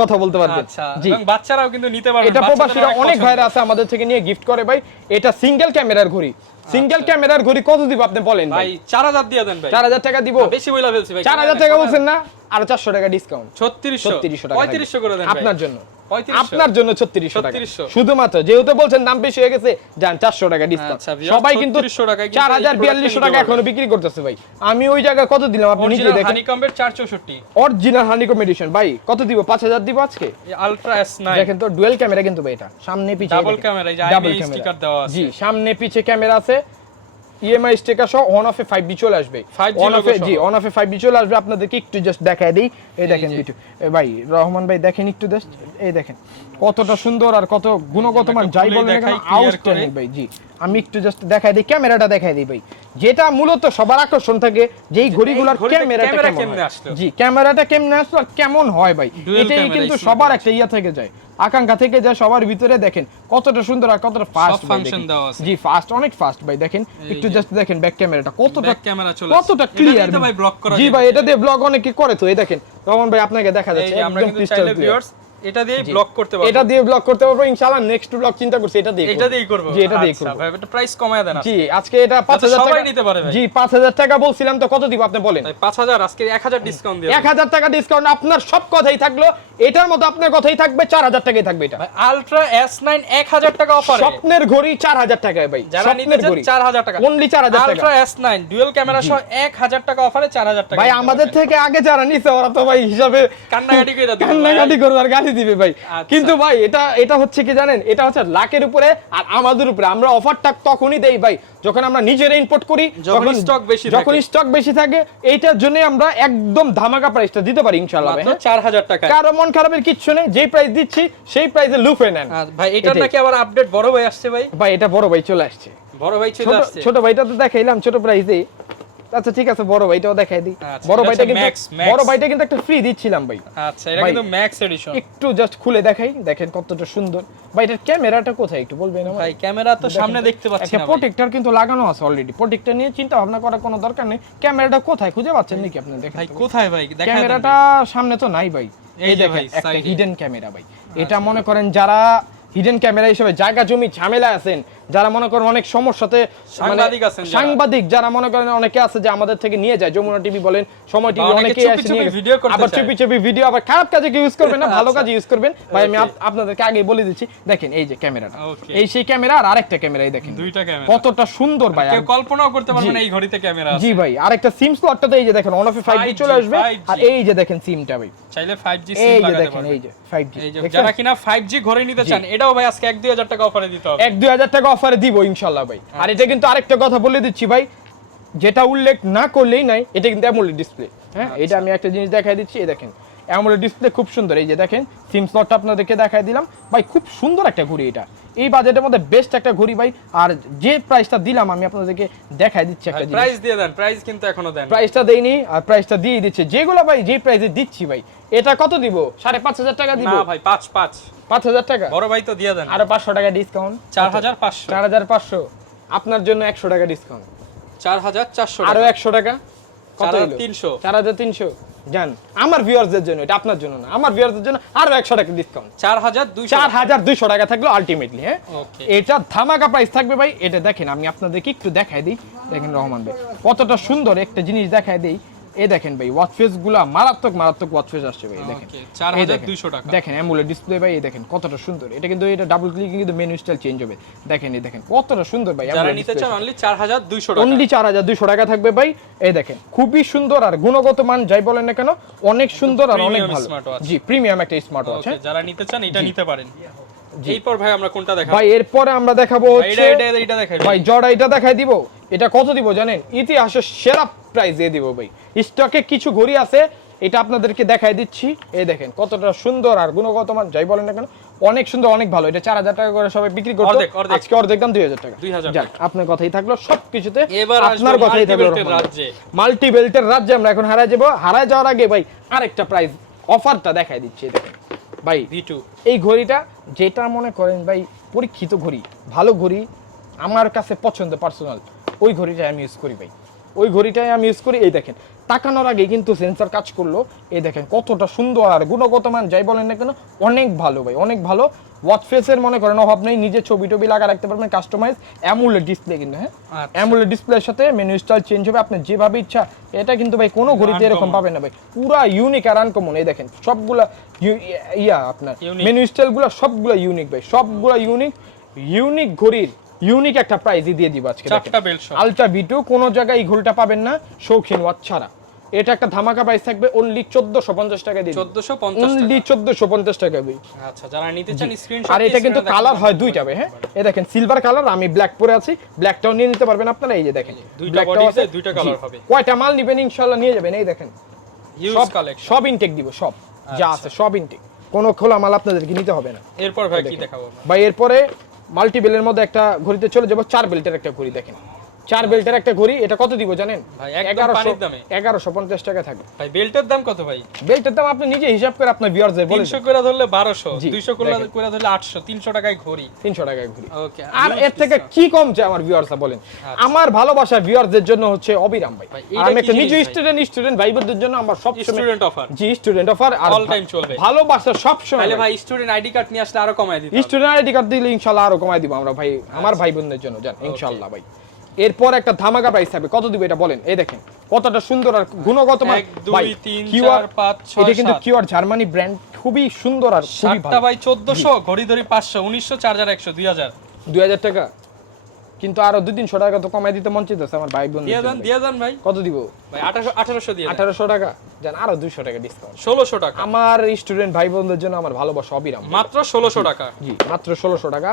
কথা বলতে পারবেন। আচ্ছা, জি, এবং বাচ্চারাও কিন্তু নিতে পারবে। এটা প্রবাসীরা অনেক ভাইরা আছে আমাদের থেকে নিয়ে গিফট করে ভাই। এটা সিঙ্গেল ক্যামেরার ঘড়ি, সিঙ্গেল ক্যামেরার ঘড়ি কত দিব আপনি বলেন ভাই? ভাই 4000 দিয়ে দেন ভাই। 4000 টাকা দিব? বেশি বইলা ফেলছি ভাই। 4000 টাকা বলছেন না, আর 400 টাকা ডিসকাউন্ট, 3600 টাকা 3500 করে দেন ভাই আপনার জন্য। 3500 আপনার জন্য 3600 টাকা 3600 শুধুমাত্র। যেহেতু বলছেন দাম বেশি হয়ে গেছে, যান 400 টাকা ডিসকাউন্ট। আচ্ছা, viewers, সবাই কিন্তু 3600 টাকায় কিন্তু 4000-4200 টাকা এই এখনো বিক্রি করতেছে ভাই। আমি ওই জায়গায় কত দিলাম আপনি নিজে দেখেন। হানিকম্বের 464, অরিজিনাল হানিকম এডিশন ভাই, কত দিব? 5000 দিব আজকে। এই আলট্রা S9 দেখেন তো ডুয়াল ক্যামেরা কিন্তু ভাই, এটা সামনে পিছে ডাবল ক্যামেরা, এই যে ডাবল আইবি স্টিকার দেওয়া আছে। জি, সামনে পিছে ক্যামেরা আছে। ইএমআই স্টিকার সহ অন অফে 5G চলে আসবে। 5G অন অফে logo জি সহ। অন অফে 5G চলে আসবে, আপনাদেরকে একটু জাস্ট দেখায় দেই। এই দেখেন ভিডিও ভাই রহমান ভাই দেখেন একটু জাস্ট, এই দেখেন কতটা সুন্দর আর কত গুণগত মান যাই বলেন না কেন আউটস্ট্যান্ডিং ভাই। জি আমি একটু জাস্ট দেখাই দিই, ক্যামেরাটা দেখাই দিই ভাই, যেটা মূলত সবার আকর্ষণ থাকে যেই ঘড়িগুলোর ক্যামেরাটা কেমন হয়। জি ক্যামেরাটা কেমন আসলো আর কেমন হয় ভাই, এটাই কিন্তু সবার একটা ইয়া থেকে যায়, আকাঙ্ক্ষা থেকে যায় সবার ভিতরে। দেখেন কতটা সুন্দর আর কতটা ফাস্ট ভাই, ফাংশন দেওয়া আছে। জি ফাস্ট, অনেক ফাস্ট ভাই। দেখেন একটু জাস্ট দেখেন ব্যাক ক্যামেরাটা কতটা ব্যাক ক্যামেরা চলে কতটা ক্লিয়ার ভাই, ব্লক করা জি ভাই, এটা দিয়ে ব্লগ অনেকে করে। তো এই দেখেন রহমান ভাই আপনাকে দেখা যাচ্ছে এই যে আমরা একদম কিন্তু ক্রিস্টাল চাইলে ক্লিয়ার। ভিউয়ার্স এটা দিয়ে ব্লক করতে পারবো, এটা দিয়ে ব্লক করতে পারবো ইনশাআল্লাহ। নেক্সট ব্লগ চিন্তা করছি এটা দিয়ে করব। জি এটা দিয়ে আচ্ছা করব ভাই, এটা প্রাইস কমায় দেন। জি আজকে এটা 5000 সবাই টাকা নিতে পারে ভাই। জি 5000 টাকা বলছিলাম, তো কত দিব আপনি বলেন? ভাই 5000 আজকে 1000 ডিসকাউন্ট দিয়ে 1000 টাকা ডিসকাউন্ট, আপনার সব কথাই থাকলো, এটার মধ্যে আপনার কথাই থাকবে, 4000 টাকাই থাকবে এটা। ভাই আলট্রা S9 1000 টাকা অফারে, স্বপ্নের ঘড়ি 4000 টাকায় ভাই, যারা নিতে চান 4000 টাকা, অনলি 4000 টাকা। আলট্রা S9 ডুয়াল ক্যামেরা সহ 1000 টাকা অফারে 4000 টাকা। ভাই আমাদের থেকে আগে যারা নিছে ওরা তো ভাই হিসাবে কান্নাকাটি করে দিবে, কান্নাকাটি করবে আর গালি দিবে ভাই। আচ্ছা। কিন্তু ভাই এটা হচ্ছে কি জানেন, এটা হচ্ছে লাখের উপরে আর আমাদের উপরে। আমরা অফারটা তখনই দেই ভাই যখন আমরা নিজেরা ইম্পোর্ট করি, যখন স্টক বেশি থাকে। যখন স্টক বেশি থাকে, এইটার জন্য আমরা একদম ধামাকা প্রাইসটা দিতে পারি ইনশাআল্লাহ ভাই। মাত্র 4000 টাকা। কারো মন খারাপের কিচ্ছু নেই, যেই প্রাইস দিচ্ছি সেই প্রাইসে লুফে নেন। ভাই এটার এটাই। নাকি আবার আপডেট বড় ভাই আসছে ভাই, ভাই এটা বড় ভাই চলে আসছে, বড় ভাই চলে আসছে। ছোট ভাইটা তো দেখাইলাম ছোট প্রাইসে। আচ্ছা ঠিক আছে, বড় ভাইটাও দেখাই দিই। আচ্ছা, বড় এটা ভাইটা হচ্ছে কিন্তু Max। বড় ভাইটা কিন্তু একটা ফ্রি দিচ্ছিলাম ভাই। আচ্ছা এটা ভাই, কিন্তু ম্যাক্স এডিশন। একটু জাস্ট খুলে দেখাই, দেখেন কতটা সুন্দর ভাই। এটার ক্যামেরাটা কোথায় একটু বলবেন আমার? ভাই ক্যামেরা তো সামনে দেখতে পাচ্ছি একটা না ভাই। প্রোটেক্টর কিন্তু লাগানো আছে অলরেডি, প্রোটেক্টর নিয়ে চিন্তা ভাবনা করার কোনো দরকার নেই। ক্যামেরাটা কোথায় খুঁজে পাচ্ছেন নাকি আপনি? দেখেন ভাই তো। কোথায় ভাই, দেখা ক্যামেরাটা সামনে তো নাই ভাই, এই এই যে দেখেন ভাই, একটা side এ। হিডেন ক্যামেরা ভাই। এটা মনে করেন যারা হিডেন ক্যামেরা হিসেবে জায়গা জমি ঝামেলা আছেন, যারা মনে করেন অনেক সমস্যাতে সাংবাদিক আছেন যারা। সাংবাদিক যারা মনে করেন অনেকে আছে যে আমাদের থেকে নিয়ে যায়, যমুনা টিভি বলেন, সময় টিভি, অনেকে অনেকেই চুপি আসে চুপি নিয়ে ভিডিও করতে আবার চায়। চুপি চুপি ভিডিও, আবার খারাপ কাজে ইউজ করবেন না, ভালো আচ্ছা। কাজে ইউজ করবেন ভাই। আমি Okay. আপনাদেরকে আগেই বলে দিচ্ছি, দেখেন এই যে ক্যামেরাটা, Okay. এই সেই ক্যামেরা আর আরেকটা ক্যামেরা, এই দেখেন দুইটা ক্যামেরা, কতটা সুন্দর ভাই। কেউ কল্পনাও করতে পারবে জি। না এই ঘড়িতে ক্যামেরা আছে। জি ভাই, আরেকটা সিম স্লটটাতে এই যে দেখেন অন অফে 5G 5G চলে আসবে, 5G আর এই যে দেখেন সিমটা ভাই, চাইলে 5G এই সিম যে লাগাতে দেখেন পারবে। এই যে 5G এই যে দেখছেন? যারা কিনা 5G ঘড়ি নিতে চান, এটাও ভাই আজকে 1-2000 টাকা অফারে দিতে হবে। 1-2000 টাকা অফারে দিব ইনশাআল্লাহ ভাই। আর এটা কিন্তু আরেকটা কথা বলে দিচ্ছি ভাই, যেটা উল্লেখ না করলেই নাই, এটা কিন্তু অ্যামোলেড ডিসপ্লে। হ্যাঁ এটা আমি একটা জিনিস দেখাই দিচ্ছি, এই দেখেন অ্যামোলেড ডিসপ্লে খুব সুন্দর। এই যে দেখেন সিম স্লটটা আপনাদেরকে দেখাই দিলাম ভাই, খুব সুন্দর একটা ঘড়ি এটা, এই বাজেটের মধ্যে বেস্ট একটা ঘড়ি ভাই। আর যে প্রাইসটা দিলাম আমি আপনাদেরকে দেখাই দিচ্ছি একটা জিনিস, প্রাইস দিয়ে দেন, প্রাইস কিন্তু এখনো দেন। প্রাইসটা দেইনি আর প্রাইসটা দিয়ে দিচ্ছে যেগুলো ভাই, যে প্রাইসে দিচ্ছি ভাই, এটা কত দিব? 5500 টাকা দিব। না ভাই 5 5000 টাকা, বড় ভাই তো দিয়ে দেন। আরো 500 টাকা ডিসকাউন্ট, 4500, 4500, আপনার জন্য 100 টাকা ডিসকাউন্ট, 4400 আরো টাকা, 100 টাকা, কত হলো? 4300। 4300 জান, আমার ভিউয়ারদের জন্য, এটা আপনার জন্য না, আমার ভিউয়ারদের জন্য আরো 100 টাকা ডিসকাউন্ট, 4200। 4200 টাকা থাকলো আলটিমেটলি। হ্যাঁ ওকে, এটা ধামাকা প্রাইস থাকবে ভাই। এটা দেখেন আমি আপনাদেরকে একটু দেখাই দিই, দেখেন রহমান ভাই কতটা সুন্দর একটা জিনিস দেখাই দিই। এই দেখেন ভাই ওয়াচ ফেস গুলা মারাত্মক মারাত্মক ওয়াচ ফেস আসছে ভাই, দেখেন ওকে, এই দেখেন, 4200 টাকা। দেখেন অ্যামোলেড ডিসপ্লে ভাই, এই দেখেন কতটা সুন্দর। এটা কিন্তু এটা ডাবল ক্লিকিং কিন্তু মেনু স্টাইল চেঞ্জ হবে, দেখেন এই দেখেন কতটা সুন্দর ভাই। যারা নিতে চান অনলি 4200 টাকা। অনলি 4200 টাকা থাকবে ভাই। এই দেখেন খুবই সুন্দর আর গুণগত মান যাই বলেন না কেন অনেক সুন্দর আর অনেক Premium ভালো। smartwatch। জি প্রিমিয়াম একটা স্মার্ট ওয়াচ। ওকে, যারা নিতে চান এটা নিতে পারেন। এরপর ভাই আমরা কোনটা দেখাবো? ভাই এরপরে আমরা দেখাবো ভাই, হচ্ছে এটা দেখাই ভাই জর্ডা, এটা দেখাই দিব। এটা কত দিব জানেন? ইতিহাসের সেরা প্রাইস দিয়ে দিব ভাই। স্টকে কিছু ঘড়ি আছে, এটা আপনাদেরকে দেখাই দিচ্ছি। এই দেখেন কতটা সুন্দর আর গুণগত মান যাই বলেন না কেন অনেক সুন্দর, অনেক ভালো। এটা 4000 টাকা করে সবাই বিক্রি করতো, অর্ধেক। আজকে অর্ধেক দাম 2000 টাকা। 2000 যাক আপনার কথাই থাকলো সবকিছুতে, এবার আপনার আসবে কথাই থাকলো multi-belt-এর রাজ্যে। মাল্টি বেল্টের রাজ্যে আমরা এখন হারায় যাব। হারায় যাওয়ার আগে ভাই আরেকটা প্রাইস অফারটা দেখাই দিচ্ছি। এই দেখেন ভাই V2 এই ঘড়িটা, যেটা মনে করেন ভাই পরীক্ষিত ঘড়ি, ভালো ঘড়ি, আমার কাছে পছন্দ পার্সোনাল, ওই ঘড়িটাই আমি ইউজ করি ভাই, ওই ঘড়িটাই আমি ইউজ করি। এই দেখেন তাকানোর আগে কিন্তু সেন্সর কাজ করলো, এই দেখেন কতটা সুন্দর আর গুণগত মান যাই বলেন না কেন অনেক ভালো ভাই, অনেক ভালো। ওয়াচ ফেসের মনে করেন অভাব নেই, নিজে ছবি টবি লাগা রাখতে পারবেন, কাস্টমাইজ অ্যামোলেড ডিসপ্লে কিন্তু। হ্যাঁ আচ্ছা। অ্যামোলেড ডিসপ্লের সাথে মেনু স্টাইল চেঞ্জ হবে আপনি যেভাবে ইচ্ছা। এটা কিন্তু ভাই কোনো ঘড়িতে এরকম পাবেন না ভাই, পুরা ইউনিক আর আনকমন। এই দেখেন সবগুলা আপনার Unique। মেনু স্টাইল গুলা সবগুলা ইউনিক ভাই, সবগুলা ইউনিক ঘড়ির ইউনিক একটা প্রাইজই দিয়ে দিব আজকে। চারটা বেল্ট সহ। আলট্রা V2 কোন জায়গায় এই ঘড়িটা পাবেন না শৌখিন ওয়াচ ছাড়া, এটা একটা ধামাকা প্রাইস থাকবে অনলি 1450 টাকা দিয়ে 1450 অনলি 1450 টাকা ভাই। আচ্ছা যারা নিতে চান স্ক্রিনশট। আর এটা কিন্তু কালার হয় দুইটা ভাই। হ্যাঁ এই দেখেন সিলভার কালার, আমি ব্ল্যাক পরে আছি, ব্ল্যাকটাও নিয়ে নিতে পারবেন আপনারা। এই যে দেখেন দুইটা বডিতে দুইটা কালার হবে। কয়টা মাল নেবেন ইনশাআল্লাহ নিয়ে যাবেন। এই দেখেন হিউজ কালেকশন, সব ইনটেক দিব, সব যা আছে সব ইনটেক, কোনো খোলা মাল আপনাদেরকে নিতে হবে না। এরপর ভাই কি দেখাবো ভাই? এরপরে মাল্টি বেলের মধ্যে একটা ঘড়িতে চলে যাব, 4 বেল্টের একটা ঘড়ি। দেখেন 4 বেল্টের একটা ঘড়ি, এটা কত দিব জানেন ভাই? একদম পানির দামে 1150 টাকা থাকবে ভাই। বেল্টের দাম কত ভাই? বেল্টের দাম আপনি নিজে হিসাব করে আপনার ভিউয়ারদের বলেন। 300 করে ধরলে 1200, জি, 200 করে ধরলে 800, 300 টাকায় ঘড়ি, 300 টাকায় ঘড়ি। ওকে। আর এর থেকে কি কম চাই আমার ভিউয়ারসরা বলেন? আমার ভালোবাসা ভিউয়ারদের জন্য হচ্ছে অবিরাম ভাই। ভাই, আর আমি এটা একটা কি নিজে জিনিস স্টুডেন্ট ভাই বোনদের জন্য আমার সব সময় স্টুডেন্ট অফার। জি স্টুডেন্ট অফার আর অল টাইম চলবে। ভালোবাসা সব সময়। তাহলে ভাই স্টুডেন্ট আইডি কার্ড নিয়ে আসলে আরো কমায় দিতে হবে। স্টুডেন্ট আইডি কার্ড দিলে ইনশাআল্লাহ আরো কমায় দিব আমরা ভাই, আমার ভাই বোনদের জন্য জান ইনশাআল্লাহ ভাই। এরপর একটা ধামাকা প্রাইস থাকবে, কত দিব এটা বলেন? এই দেখেন কতটা সুন্দর আর গুণগত মান 1 2 ভাই। 3 কিউআর 4 5 6 এটা কিন্তু কিউআর জার্মানি ব্র্যান্ড, খুবই সুন্দর আর খুবই সাতটা ভালো। ভাই 1400, ঘড়ি ধরি 500, 1900, চার্জার 100, 2000 2000 টাকা, কিন্তু আরো 2-300 টাকা তো কমাই দিতে মন চাইতেছে আমার ভাই বোন। দিয়ে দেন ভাই। কত দিব ভাই? 1800 দিয়ে দেন। 1800 টাকা জান, আরো 200 টাকা ডিসকাউন্ট। 1600 টাকা আমার স্টুডেন্ট ভাই বোনদের জন্য আমার ভালোবাসা অবিরাম। মাত্র 1600 টাকা। জি মাত্র 1600 টাকা।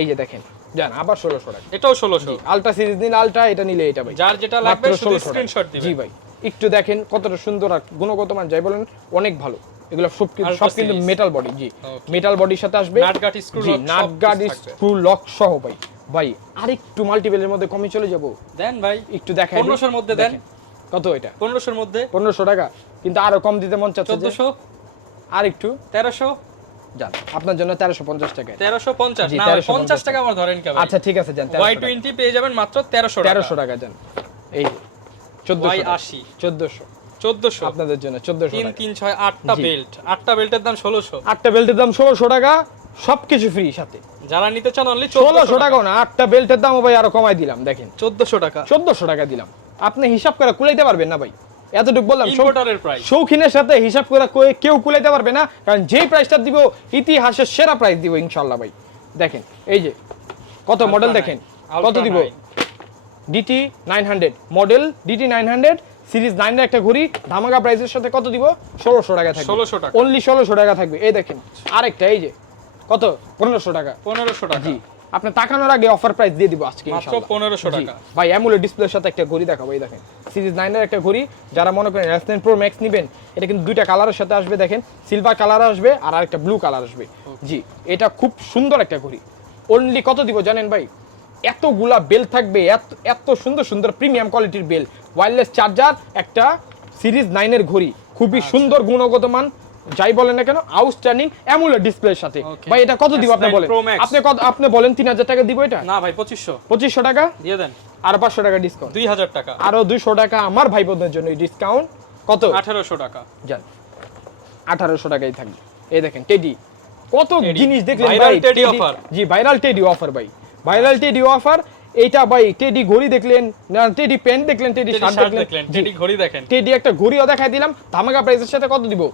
এই যে দেখেন জান আবার 1600 টাকা। এটাও 1600। আলট্রা সিরিজ নিন, আলট্রা এটা নিলে এটা ভাই যার যেটা লাগবে মাত্র শুধু 1600 টাকা। স্ক্রিনশট দিবেন। জি ভাই একটু দেখেন কতটা সুন্দর আর গুণগত মান যাই বলেন অনেক ভালো। এগুলো সব Ultra সব কিন্তু series। Metal body. জি Okay. মেটাল বডির সাথে আসবে নাট গাট স্ক্রু জি লক, নাট সব গার্ড কিছু থাকবে। স্ক্রু লক সহ ভাই। ভাই আরেকটু মাল্টিপেলের মধ্যে কমে চলে যাব, দেন ভাই। একটু দেখাই 1500 এর মধ্যে দেন। কত এটা? 1500 এর মধ্যে 1500 টাকা, কিন্তু আরো কম দিতে মন চাচ্ছে। 1400, আর একটু 1300, জান আপনার জন্য 1350 টাকা। 1350 জি, না ভাই, 1350 50 টাকা আমার ধরেন কে ভাই? আচ্ছা ঠিক আছে জান, Y20 পেয়ে যাবেন মাত্র 1300 টাকা। 1300 টাকা জান। এই 1400 Y80 1400 1400, আপনাদের জন্য 1400 3 টাকা। 3 6 8টা জি। বেল্ট, 8টা বেল্টের দাম 1600। 8টা বেল্টের দাম 1600 টাকা, সবকিছু ফ্রি সাথে। যারা নিতে চান অনলি 1600 টাকাও না, 8টা বেল্টের দামও ভাই আরো কমাই দিলাম। দেখেন 1400 টাকা 1400 টাকা দিলাম। আপনি হিসাব করে কুলাইতে পারবেন না ভাই, এতটুকু বললাম। ইম্পোর্টারের প্রাইস। শৌখিনের সাথে হিসাব করে কেউ কুলাইতে পারবে না, কারণ যেই প্রাইসটা দিব ইতিহাসের সেরা প্রাইস দিব ইনশাআল্লাহ ভাই। দেখেন এই যে কত মডেল দেখেন, কত দিব? ডিটি 900 মডেল, ডিটি 900 সিরিজ 9 এর একটা ঘড়ি ধামাকা প্রাইসের সাথে কত দিব? 1600 টাকা থাকবে। 1600 টাকা। অনলি 1600 টাকা থাকবে। এই দেখেন আরেকটা, এই যে কত? 1500 টাকা। 1500 টাকা। জি আপনি তাকানোর আগে অফার প্রাইস দিয়ে দিব আজকে মাত্র ইনশাআল্লাহ। 1500 জি, টাকা। ভাই অ্যামোলেড ডিসপ্লের সাথে একটা ঘড়ি দেখাবো। এই দেখেন সিরিজ 9 এর একটা ঘড়ি, যারা মনে করেন S9 Pro Max নেবেন, এটা কিন্তু দুইটা কালারের সাথে আসবে। দেখেন সিলভার কালার আসবে আর আরেকটা ব্লু কালার আসবে। জি এটা খুব সুন্দর একটা ঘড়ি। অনলি কত দিব জানেন ভাই? এতগুলা বেল থাকবে, এত সুন্দর সুন্দর প্রিমিয়াম কোয়ালিটির বেল, ওয়্যারলেস চার্জার, একটা সিরিজ 9 এর ঘড়ি, খুবই সুন্দর গুণগত মান যাই বলেন না কেন, আউটস্ট্যান্ডিং অ্যামোলেড ডিসপ্লের সাথে। Okay. ভাই এটা কত দিব আপনি S9 বলেন? Pro Max। আপনি বলেন 3000 টাকা দিব এটা? না ভাই 2500 2500 টাকা দিয়ে দেন। আর 500 টাকা ডিসকাউন্ট, 2000 টাকা, আরো 200 টাকা আমার ভাই বোনদের জন্য ডিসকাউন্ট। কত? 1800 টাকা। জান 1800 টাকাই থাকবে। এই দেখেন টেডি, কত Teddy, জিনিস দেখলেন viral ভাই। Teddy offer। জি ভাইরাল টেডি অফার ভাই, ভাইরাল টেডি অফার। এইটা ভাই টেডি ঘড়ি দেখলেন না, টেডি পেন দেখলেন, টেডি টেডি শার্ট শার্ট দেখলেন, দেখলেন, টেডি ঘড়ি দেখেন। টেডি একটা ঘড়িও দেখাই দিলাম ধামাকা প্রাইসের সাথে। কত দিব?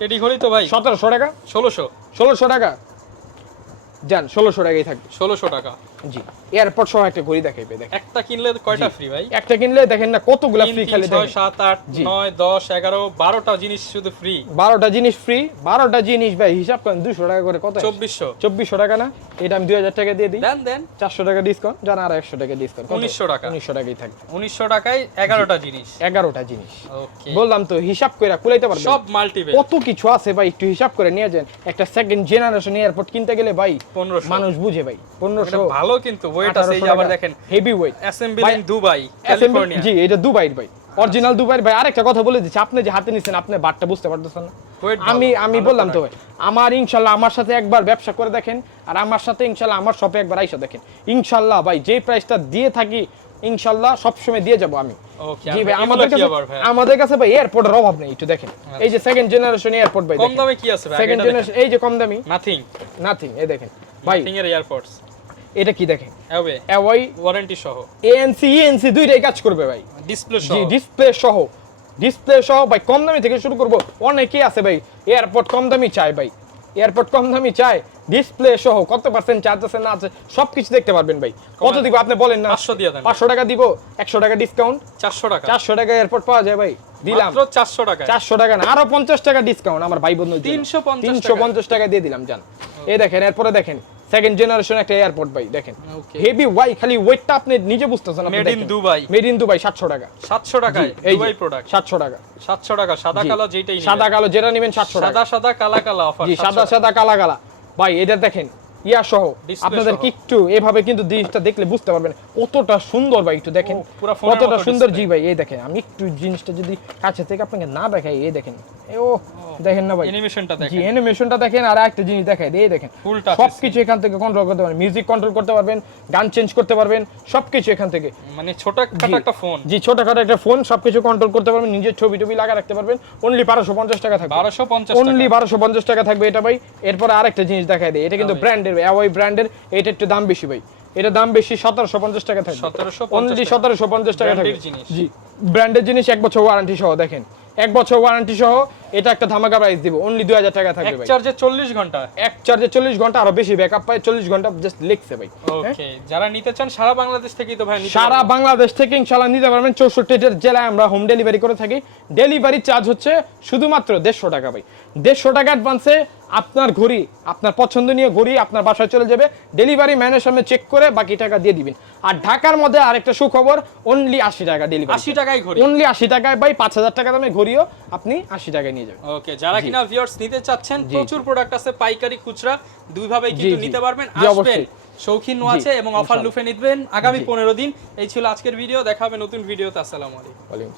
টেডি ঘড়ি তো ভাই 1700 টাকা, 1600, 1600 টাকা জান, 1600 টাকাই থাকবে। 1600 টাকা। জি এয়ারপড সহ একটা ঘড়ি দেখাইবে। দেখেন একটা কিনলে কয়টা ফ্রি ভাই? একটা কিনলে দেখেন না কতগুলা 3 ফ্রি 3 খেলে 6 দেখেন। 7 8 জি। 9 10 11 12টা জিনিস শুধু ফ্রি। 12টা জিনিস ফ্রি, 12টা জিনিস ভাই হিসাব করেন 200 টাকা করে কত? 2400 2400 টাকা না? এটা আমি 2000 টাকা দিয়ে দিই, দেন দেন। 400 টাকা ডিসকাউন্ট জান, আর 100 টাকা ডিসকাউন্ট। 1900 টাকা। 1900 টাকাই থাকবে। 1900 টাকায় 11টা জিনিস। 11টা জিনিস ওকে, বললাম তো, হিসাব করে কুলাইতে পারবেন। সব মাল্টিপেল। কত কিছু আছে ভাই, একটু হিসাব করে নিয়ে যান। একটা সেকেন্ড জেনারেশন এয়ারপড কিনতে গেলে ভাই 1500 মানুষ বুঝে ভাই। এটা 1500 ভালো কিন্তু ওয়েট আছে। এই যে আবার দেখেন হেভি ওয়েট, অ্যাসেম্বলি ভাই, ইন দুবাই, ক্যালিফোর্নিয়া। জি এটা দুবাইর ভাই, অরিজিনাল দুবাইর ভাই। আরেকটা কথা বলে দিচ্ছি, আপনি যে হাতে নিছেন আপনি বারটা বুঝতে পারতেছেন না। Weight আমি ভালো, বললাম তো ভালো ভাই, আমার ইনশাল্লাহ আমার সাথে একবার ব্যবসা করে দেখেন, আর আমার সাথে ইনশাল্লাহ আমার শপে একবার আইসা দেখেন। ইনশাল্লাহ ভাই যে প্রাইসটা দিয়ে থাকি ইনশাল্লাহ সবসময় দিয়ে যাব আমি। ওকে, জি ভাই আমাদের আমাদের কাছে ভাই এয়ারপোর্টের অভাব নেই। একটু দেখেন এই যে সেকেন্ড জেনারেশন এয়ারপোর্ট ভাই, কম দামে কি আছে ভাই? সেকেন্ড জেনারেশন এই যে কম দামি নাথিং, নাথিং। এই দেখেন ভাই নাথিং এর এয়ারপডস এটা কি দেখেন, অ্যাওয়ে অ্যাওয়াই ওয়ারেন্টি সহ, এএনসি ইএনসি দুইটাই কাজ করবে ভাই। ডিসপ্লে জি সহ। ডিসপ্লে সহ ভাই। কম দামি থেকে শুরু করব, অনেকেই আছে ভাই এয়ারপোর্ট কম দামি চায় ভাই, এয়ারপোর্ট কম দামি চায়, ডিসপ্লে সহ কত পার্সেন্ট চার্জ আছে না আছে সবকিছু দেখতে পারবেন ভাই। কত দিব আপনি বলেন না? 500 দিয়ে দেন। 500 টাকা দিব, 100 টাকা ডিসকাউন্ট, 400 টাকা। 400 টাকা এয়ারপোর্ট পাওয়া যায় ভাই। দিলাম মাত্র 400 টাকা। 400 টাকা না, আরো 50 টাকা ডিসকাউন্ট আমার ভাই বন্ধু 350 টাকা দিয়ে দিলাম জান। এই দেখেন, এরপরে দেখেন সেকেন্ড জেনারেশন একটা এয়ারপোর্ট ভাই, দেখেন হেভি ওয়াই, খালি ওয়েটটা আপনি নিজে বুঝতেছেন। Made in Dubai, made in Dubai 700 টাকা। 700 টাকায় দুবাই প্রোডাক্ট 700 টাকা। 700 টাকা সাদা কালো যেটাই নেবেন, সাদা কালো যেটা নেবেন 700 টাকা। সাদা সাদা কালা কালা অফার। জি সাদা সাদা কালা কালা ভাই, এটা দেখেন ইয়া সহ আপনাদের কি একটু এভাবে কিন্তু জিনিসটা দেখলে বুঝতে পারবেন কতটা সুন্দর ভাই, একটু দেখেন কতটা সুন্দর। জি ভাই এই দেখেন, আমি একটু জিনিসটা যদি কাছে থেকে আপনাকে না দেখাই, এই দেখেন ও দেখেন না ভাই অ্যানিমেশনটা দেখেন। জি অ্যানিমেশনটা দেখেন, আর একটা জিনিস দেখাই এই দেখেন সবকিছু এখান থেকে কন্ট্রোল করতে পারবেন, মিউজিক কন্ট্রোল করতে পারবেন, গান চেঞ্জ করতে পারবেন, সবকিছু এখান থেকে। মানে ছোটখাটো একটা ফোন। জি ছোটখাটো একটা ফোন, সবকিছু কন্ট্রোল করতে পারবেন, নিজের ছবি টবি লাগা রাখতে পারবেন। অনলি 1250 টাকা থাকবে, 1250 অনলি 1250 টাকা থাকবে এটা ভাই। এরপর আরেকটা জিনিস দেখাই দেই, এটা কিন্তু ব্র্যান্ডের অ্যাওয়াই ব্র্যান্ডের, এটা একটু দাম বেশি ভাই, এটা দাম বেশি 1750 টাকা থাকবে, অনলি 1750 টাকা থাকবে। জি ব্র্যান্ডের জিনিস 1 বছর ওয়ারেন্টি সহ, দেখেন 1 বছর ওয়ারেন্টি সহ, এটা একটা ধামাকা প্রাইস দিব, অনলি 2000 টাকা থাকবে ভাই। এক চার্জে 40 ঘন্টা, এক চার্জে 40 ঘন্টা, আরো বেশি ব্যাকআপ পায়, 40 ঘন্টা জাস্ট লিখছে ভাই। ওকে, যারা নিতে চান সারা বাংলাদেশ থেকেই তো ভাই নিতে সারা বাংলাদেশ থেকে ইনশাআল্লাহ নিতে পারবেন। 64টা জেলায় আমরা হোম ডেলিভারি করে থাকি। ডেলিভারি চার্জ হচ্ছে শুধুমাত্র 150 টাকা ভাই। 150 টাকা অ্যাডভান্সে আপনার ঘড়ি, আপনার পছন্দনীয় ঘড়ি আপনার বাসায় চলে যাবে, ডেলিভারি ম্যানের সামনে চেক করে বাকি টাকা দিয়ে দিবেন। আর ঢাকার মধ্যে আরেকটা সুখবর, অনলি 80 টাকা ডেলিভারি, 80 টাকায় ঘড়ি, অনলি 80 টাকায় ভাই, 5000 টাকা দামে ঘড়িও আপনি 80 টাকায় নিয়ে যাবেন। ওকে, যারা কিনা ভিউয়ার্স নিতে চাচ্ছেন, প্রচুর প্রোডাক্ট আছে, পাইকারি খুচরা দুই ভাবে কিন্তু নিতে পারবেন। আসবেন, শৌখিন আছে এবং অফার লুফে নিবেন আগামী 15 দিন। এই ছিল আজকের ভিডিও, দেখা হবে নতুন ভিডিওতে। আসসালামু আলাইকুম।